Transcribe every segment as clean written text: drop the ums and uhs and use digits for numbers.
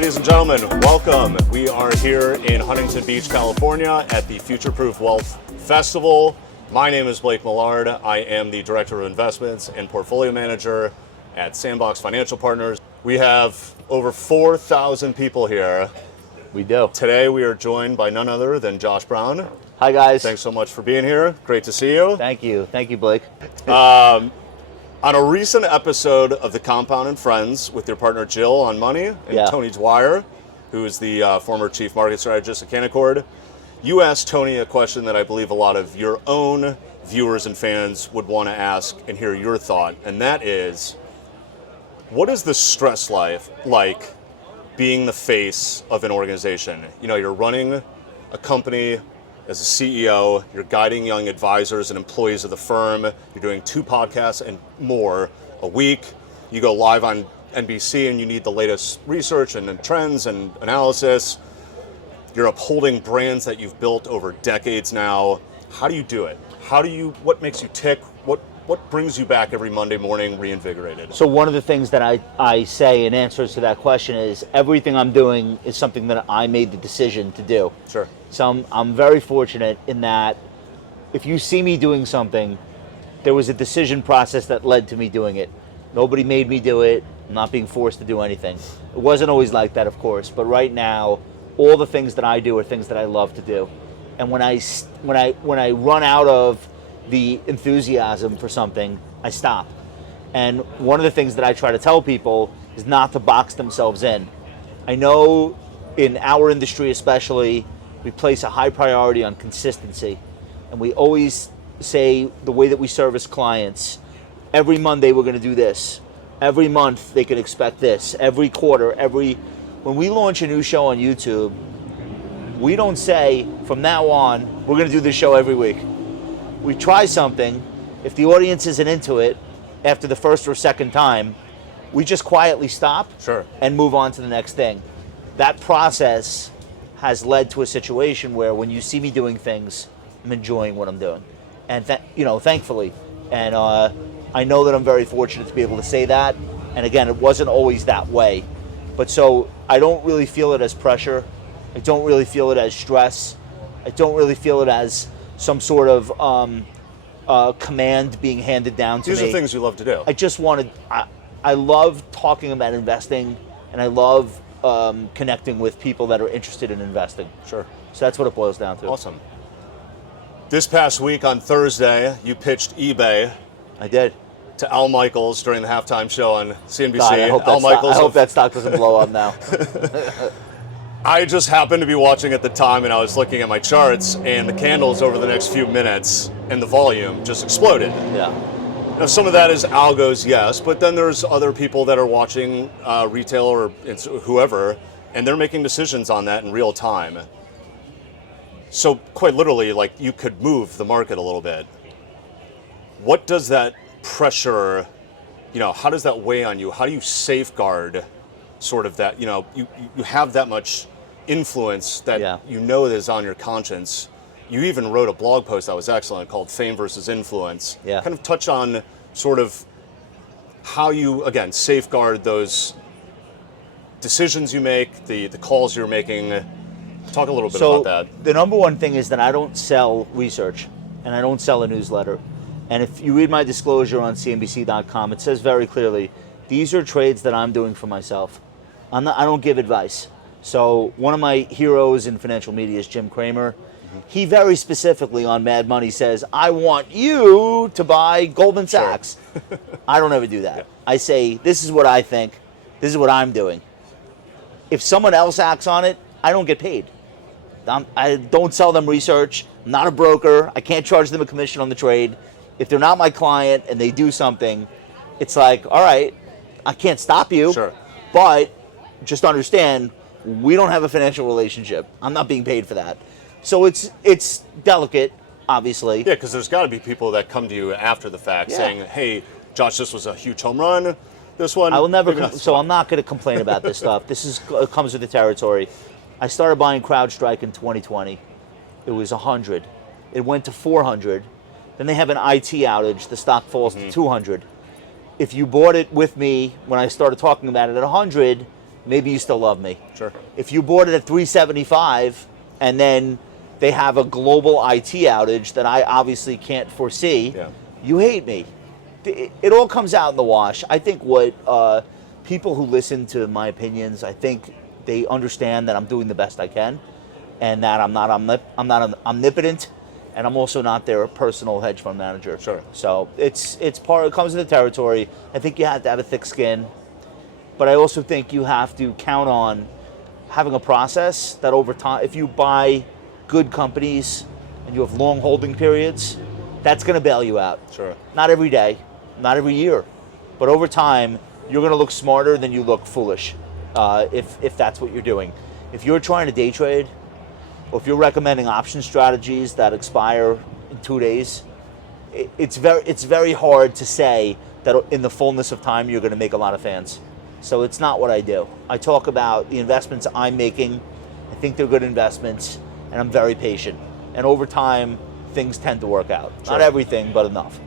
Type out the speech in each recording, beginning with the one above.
Ladies and gentlemen, welcome. We are here in Huntington Beach, California at the Future Proof Wealth Festival. My name is Blake Millard. I am the Director of Investments and Portfolio Manager at Sandbox Financial Partners. We have over 4,000 people here. We do. Today we are joined by none other than Josh Brown. Hi, guys. Thanks so much for being here. Great to see you. Thank you. Thank you, Blake. On a recent episode of The Compound and Friends with your partner Jill on Money and Tony Dwyer, who is the former chief market strategist at Canaccord, you asked Tony a question that I believe a lot of your own viewers and fans would want to ask and hear your thought, and that is, what is the stress life like being the face of an organization? You know, you're running a company as a CEO, you're guiding young advisors and employees of the firm, you're doing 2 podcasts and more a week, you go live on NBC and you need the latest research and trends and analysis, you're upholding brands that you've built over decades now. How do you do it? What makes you tick? What brings you back every Monday morning reinvigorated? So one of the things that I say in answers to that question is everything I'm doing is something that I made the decision to do. Sure. So I'm very fortunate in that if you see me doing something, there was a decision process that led to me doing it. Nobody made me do it. I'm not being forced to do anything. It wasn't always like that, of course, but right now, all the things that I do are things that I love to do. And when I run out of the enthusiasm for something, I stop. And one of the things that I try to tell people is not to box themselves in. I know in our industry especially, we place a high priority on consistency. And we always say the way that we service clients, every Monday we're going to do this. Every month they can expect this. Every quarter, when we launch a new show on YouTube, we don't say from now on, we're going to do this show every week. We try something. If the audience isn't into it after the first or second time, we just quietly stop and move on to the next thing. That process has led to a situation where when you see me doing things, I'm enjoying what I'm doing. And thankfully. And I know that I'm very fortunate to be able to say that. And again, it wasn't always that way. But so I don't really feel it as pressure. I don't really feel it as stress. I don't really feel it as some sort of command being handed down to me. These are things you love to do. I love talking about investing, and I love connecting with people that are interested in investing. Sure. So that's what it boils down to. Awesome. This past week on Thursday, you pitched eBay. I did. To Al Michaels during the halftime show on CNBC. God, I hope that stock doesn't blow up now. I just happened to be watching at the time, and I was looking at my charts, and the candles over the next few minutes and the volume just exploded. Yeah. Now, some of that is algos, yes, but then there's other people that are watching retail or whoever, and they're making decisions on that in real time. So quite literally, like, you could move the market a little bit. What does that pressure, how does that weigh on you? How do you safeguard sort of that, you have that much influence that you know is on your conscience. You even wrote a blog post that was excellent called Fame versus Influence. Yeah. Kind of touch on sort of how you, again, safeguard those decisions you make, the calls you're making. Talk a little bit about that. The number one thing is that I don't sell research, and I don't sell a newsletter. And if you read my disclosure on CNBC.com, it says very clearly, these are trades that I'm doing for myself. I don't give advice. So one of my heroes in financial media is Jim Cramer. He very specifically on Mad Money says, I want you to buy Goldman Sachs. I don't ever do that. Yeah. I say, this is what I think. This is what I'm doing. If someone else acts on it, I don't get paid. I don't sell them research. I'm not a broker. I can't charge them a commission on the trade. If they're not my client and they do something, it's like, all right, I can't stop you. Sure. But just understand, we don't have a financial relationship. I'm not being paid for that. So it's delicate, obviously. Yeah, because there's got to be people that come to you after the fact saying, hey, Josh, this was a huge home run. This one, I will never. I'm not going to complain about this stuff. This comes with the territory. I started buying CrowdStrike in 2020. It was 100. It went to 400. Then they have an IT outage. The stock falls to 200. If you bought it with me when I started talking about it at 100, maybe you still love me. Sure. If you bought it at 375 and then they have a global IT outage that I obviously can't foresee, you hate me. It all comes out in the wash. I think what people who listen to my opinions, I think they understand that I'm doing the best I can, and that I'm not omnipotent, and I'm also not their personal hedge fund manager. Sure. So it's part. It comes with the territory. I think you have to have a thick skin, but I also think you have to count on having a process that over time, if you buy good companies and you have long holding periods, that's going to bail you out. Sure. Not every day, not every year, but over time, you're going to look smarter than you look foolish if that's what you're doing. If you're trying to day trade, or if you're recommending option strategies that expire in 2 days, it's very hard to say that in the fullness of time you're going to make a lot of fans. So it's not what I do. I talk about the investments I'm making. I think they're good investments, and I'm very patient. And over time, things tend to work out. Sure. Not everything, but enough.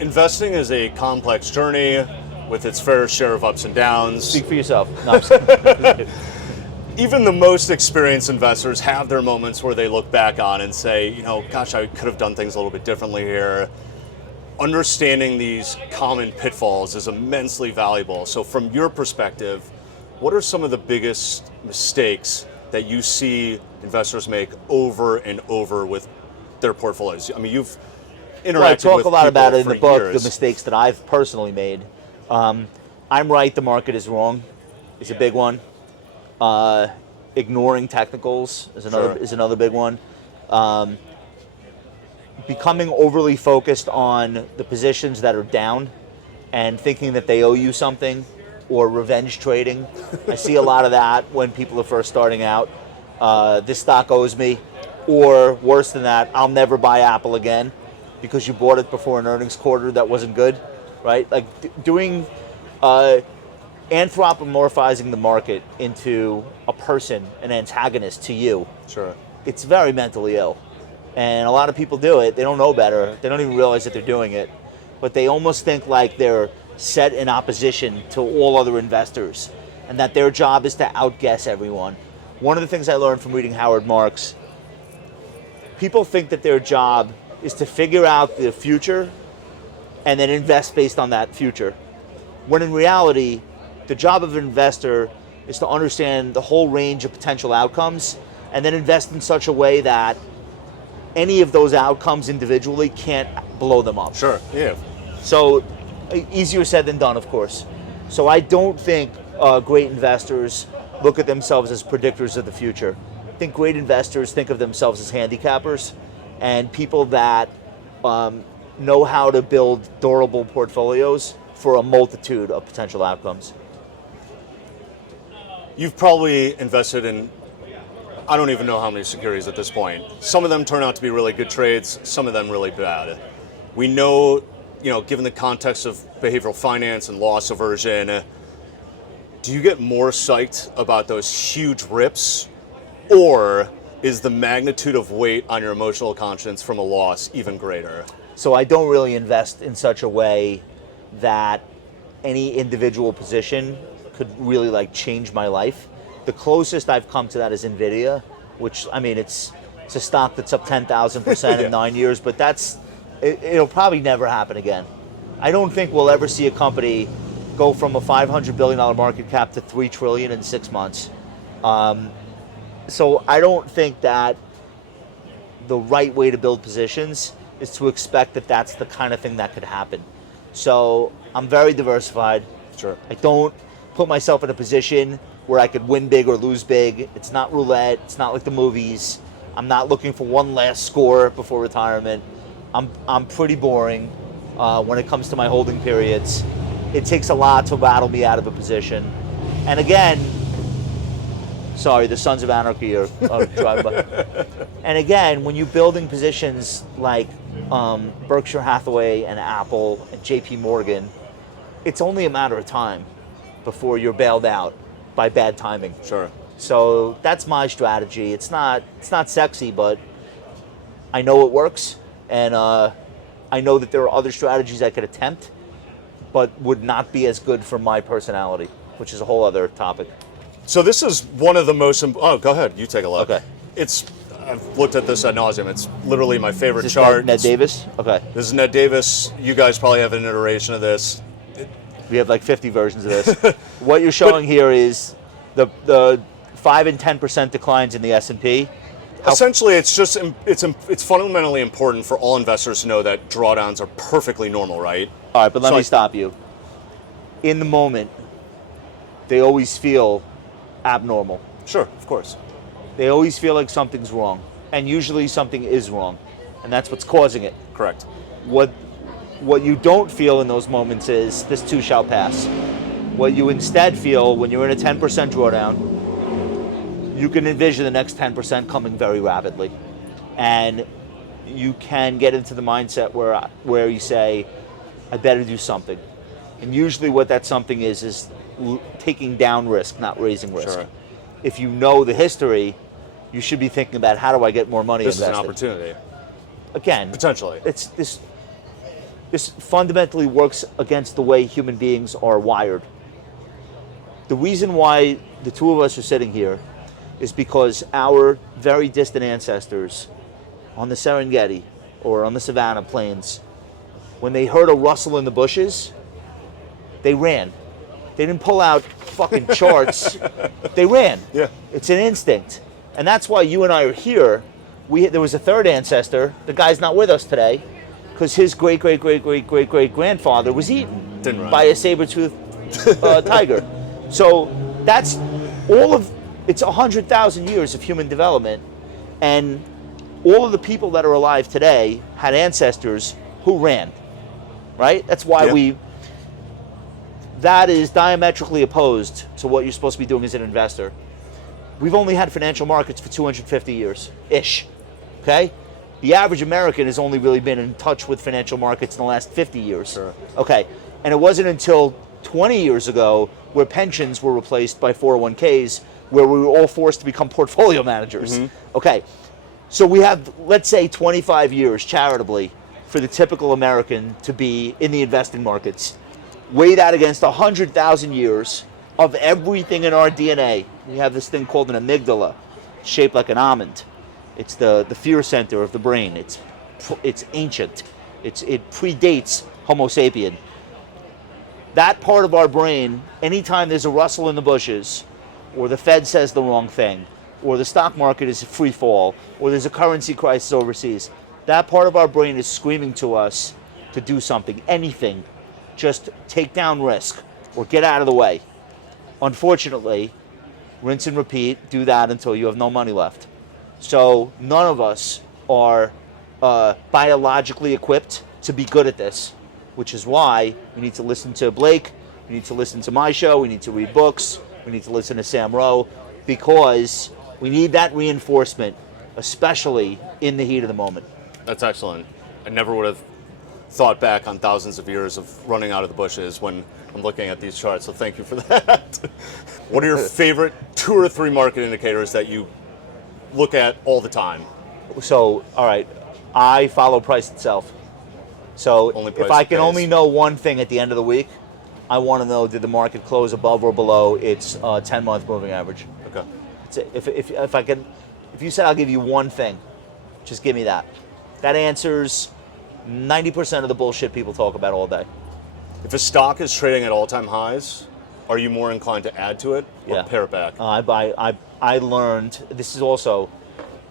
Investing is a complex journey with its fair share of ups and downs. Speak for yourself. No, I'm sorry. Even the most experienced investors have their moments where they look back on and say, gosh, I could have done things a little bit differently here. Understanding these common pitfalls is immensely valuable. So from your perspective, what are some of the biggest mistakes that you see investors make over and over with their portfolios? I mean, you've interacted with people for years. I talk a lot about it in the book, the mistakes that I've personally made. I'm right, the market is wrong, is a big one. Ignoring technicals is another big one. Becoming overly focused on the positions that are down and thinking that they owe you something, or revenge trading. I see a lot of that when people are first starting out. This stock owes me, or worse than that, I'll never buy Apple again because you bought it before an earnings quarter that wasn't good, right? Like doing anthropomorphizing the market into a person, an antagonist to you. Sure. It's very mentally ill. And a lot of people do it. They don't know better. They don't even realize that they're doing it. But they almost think like they're set in opposition to all other investors and that their job is to outguess everyone. One of the things I learned from reading Howard Marks, people think that their job is to figure out the future and then invest based on that future. When in reality, the job of an investor is to understand the whole range of potential outcomes and then invest in such a way that any of those outcomes individually can't blow them up. Sure, yeah. So, easier said than done, of course. So I don't think great investors look at themselves as predictors of the future. I think great investors think of themselves as handicappers and people that know how to build durable portfolios for a multitude of potential outcomes. You've probably invested in, I don't even know how many securities at this point. Some of them turn out to be really good trades, some of them really bad. We know, given the context of behavioral finance and loss aversion, do you get more psyched about those huge rips, or is the magnitude of weight on your emotional conscience from a loss even greater? So I don't really invest in such a way that any individual position could really change my life. The closest I've come to that is Nvidia, which, I mean, it's a stock that's up 10,000% in 9 years, but it'll probably never happen again. I don't think we'll ever see a company go from a $500 billion market cap to $3 trillion in 6 months. So I don't think that the right way to build positions is to expect that that's the kind of thing that could happen. So I'm very diversified. Sure. I don't put myself in a position where I could win big or lose big. It's not roulette. It's not like the movies. I'm not looking for one last score before retirement. I'm pretty boring when it comes to my holding periods. It takes a lot to rattle me out of a position. And again, sorry, the Sons of Anarchy are driving by. And again, when you're building positions like Berkshire Hathaway and Apple and JP Morgan, it's only a matter of time before you're bailed out by bad timing. Sure. So that's my strategy. It's not sexy, but I know it works, and I know that there are other strategies I could attempt, but would not be as good for my personality. which is a whole other topic. So this is one of the most. Oh, go ahead. You take a look. Okay. I've looked at this ad nauseum. It's literally my favorite Is this chart. Ned Davis? Okay. This is Ned Davis. You guys probably have an iteration of this. We have like 50 versions of this. What you're showing here is the 5 and 10% declines in the S&P. Essentially, it's fundamentally important for all investors to know that drawdowns are perfectly normal, right? All right, but let me stop you. In the moment, they always feel abnormal. Sure, of course. They always feel like something's wrong, and usually something is wrong, and that's what's causing it. Correct. What you don't feel in those moments is this too shall pass. What you instead feel when you're in a 10% drawdown, you can envision the next 10% coming very rapidly, and you can get into the mindset where you say, I better do something. And usually what that something is taking down risk, not raising risk. Sure. If you know the history, you should be thinking about how do I get more money invested. This is an opportunity. Again, Potentially. It's this fundamentally works against the way human beings are wired. The reason why the two of us are sitting here is because our very distant ancestors on the Serengeti or on the Savannah plains, when they heard a rustle in the bushes, they ran. They didn't pull out fucking charts. They ran. Yeah. It's an instinct. And that's why you and I are here. There was a third ancestor. The guy's not with us today because his great-great-great-great-great-great-grandfather was eaten by a saber-toothed tiger. So that's it's 100,000 years of human development. And all of the people that are alive today had ancestors who ran, right? That's why that is diametrically opposed to what you're supposed to be doing as an investor. We've only had financial markets for 250 years-ish, okay? The average American has only really been in touch with financial markets in the last 50 years. Sure. Okay, and it wasn't until 20 years ago where pensions were replaced by 401ks, where we were all forced to become portfolio managers. Mm-hmm. Okay, so we have, let's say, 25 years, charitably, for the typical American to be in the investing markets. Weigh that against 100,000 years of everything in our DNA. We have this thing called an amygdala, shaped like an almond. It's the fear center of the brain. It's ancient. It predates Homo sapien. That part of our brain, anytime there's a rustle in the bushes, or the Fed says the wrong thing, or the stock market is free fall, or there's a currency crisis overseas, that part of our brain is screaming to us to do something, anything. Just take down risk or get out of the way. Unfortunately, rinse and repeat, do that until you have no money left. So none of us are biologically equipped to be good at this, which is why we need to listen to Blake, we need to listen to my show, we need to read books, we need to listen to Sam Rowe, because we need that reinforcement, especially in the heat of the moment. That's excellent. I never would have thought back on thousands of years of running out of the bushes when I'm looking at these charts, so thank you for that. What are your favorite 2 or 3 market indicators that you look at all the time? So, all right, I follow price itself. So if I can only know one thing at the end of the week, I want to know, did the market close above or below its 10-month moving average? Okay. If you said I'll give you one thing, just give me that. That answers 90% of the bullshit people talk about all day. If a stock is trading at all-time highs, are you more inclined to add to it or pare it back? I learned, this is also,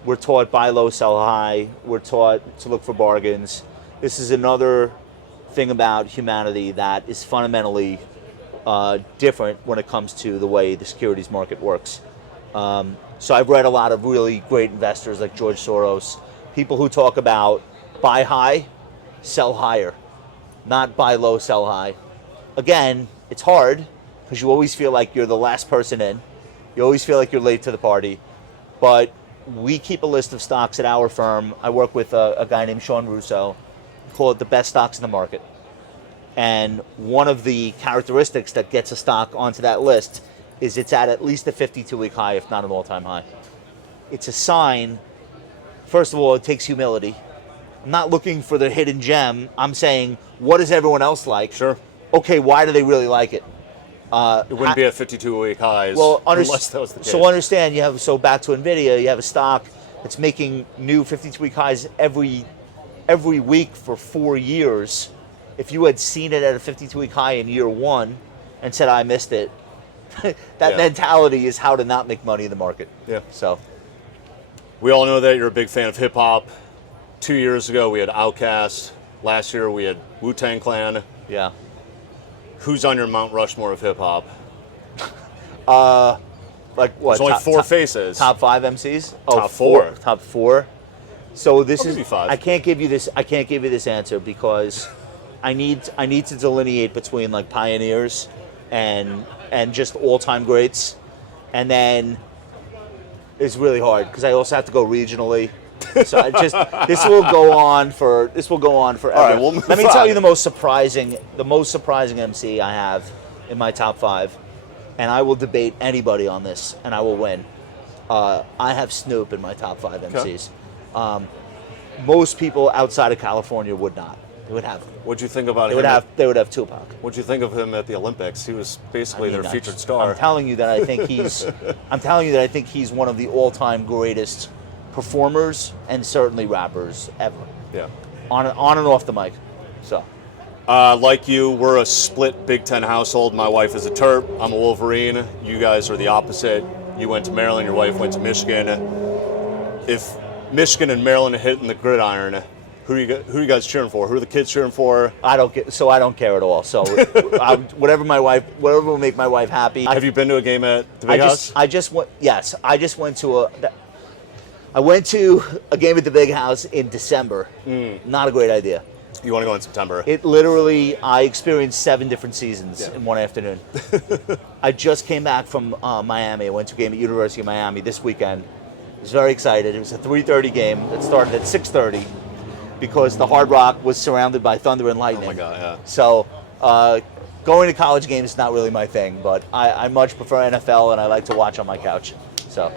we're taught buy low, sell high. We're taught to look for bargains. This is another thing about humanity that is fundamentally different when it comes to the way the securities market works. So I've read a lot of really great investors like George Soros, people who talk about buy high, sell higher, not buy low, sell high. Again, it's hard because you always feel like you're the last person in. You always feel like you're late to the party. But we keep a list of stocks at our firm. I work with a guy named Sean Russo. We call it the best stocks in the market. And one of the characteristics that gets a stock onto that list is it's at least a 52-week high, if not an all-time high. It's a sign, first of all, it takes humility. I'm not looking for the hidden gem. I'm saying, what does everyone else like? Sure. Okay, why do they really like it? It wouldn't be at 52-week highs. Well, unless that was the case. So understand, back to NVIDIA, you have a stock that's making new 52-week highs every week for 4 years. If you had seen it at a 52-week high in year one and said, I missed it, that mentality is how to not make money in the market. Yeah. So we all know that you're a big fan of hip hop. 2 years ago, we had Outkast. Last year, we had Wu-Tang Clan. Yeah. Who's on your Mount Rushmore of hip hop? Like what? There's only four faces. Top 5 MCs? Top four. Top 4. So this I'll is give you 5. I can't give you this answer because I need to delineate between like pioneers and just all-time greats. And then it's really hard because I also have to go regionally. So this will go on forever. All right, we'll move Let me tell on. you the most surprising MC I have in my top 5, and I will debate anybody on this, and I will win. I have Snoop in my top 5 MCs. Okay. Most people outside of California would not. They would have. What'd you think about They him? would have Tupac. What'd you think of him at the Olympics? He was basically their featured star. I'm telling you that I think he's one of the all-time greatest performers and certainly rappers ever. Yeah. On and off the mic. So. Like you, we're a split Big Ten household. My wife is a Terp. I'm a Wolverine. You guys are the opposite. You went to Maryland. Your wife went to Michigan. If Michigan and Maryland are hitting the gridiron, who are you guys cheering for? Who are the kids cheering for? I don't care at all. So whatever will make my wife happy. Have you been to a game at the Big House? I went to a game at the Big House in December. Not a great idea. You want to go in September? I experienced 7 different seasons in one afternoon. I just came back from Miami. I went to a game at University of Miami this weekend. I was very excited. It was a 3:30 game that started at 6:30 because the Hard Rock was surrounded by thunder and lightning. Oh my God, yeah. So going to college games is not really my thing, but I much prefer NFL and I like to watch on my couch. So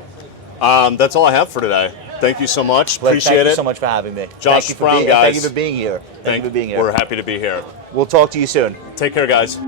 that's all I have for today. Thank you so much. Blake, Appreciate it. Thank you so much for having me. Josh Brown, guys. Thank you for being here. Thank you for being here. We're happy to be here. We'll talk to you soon. Take care, guys.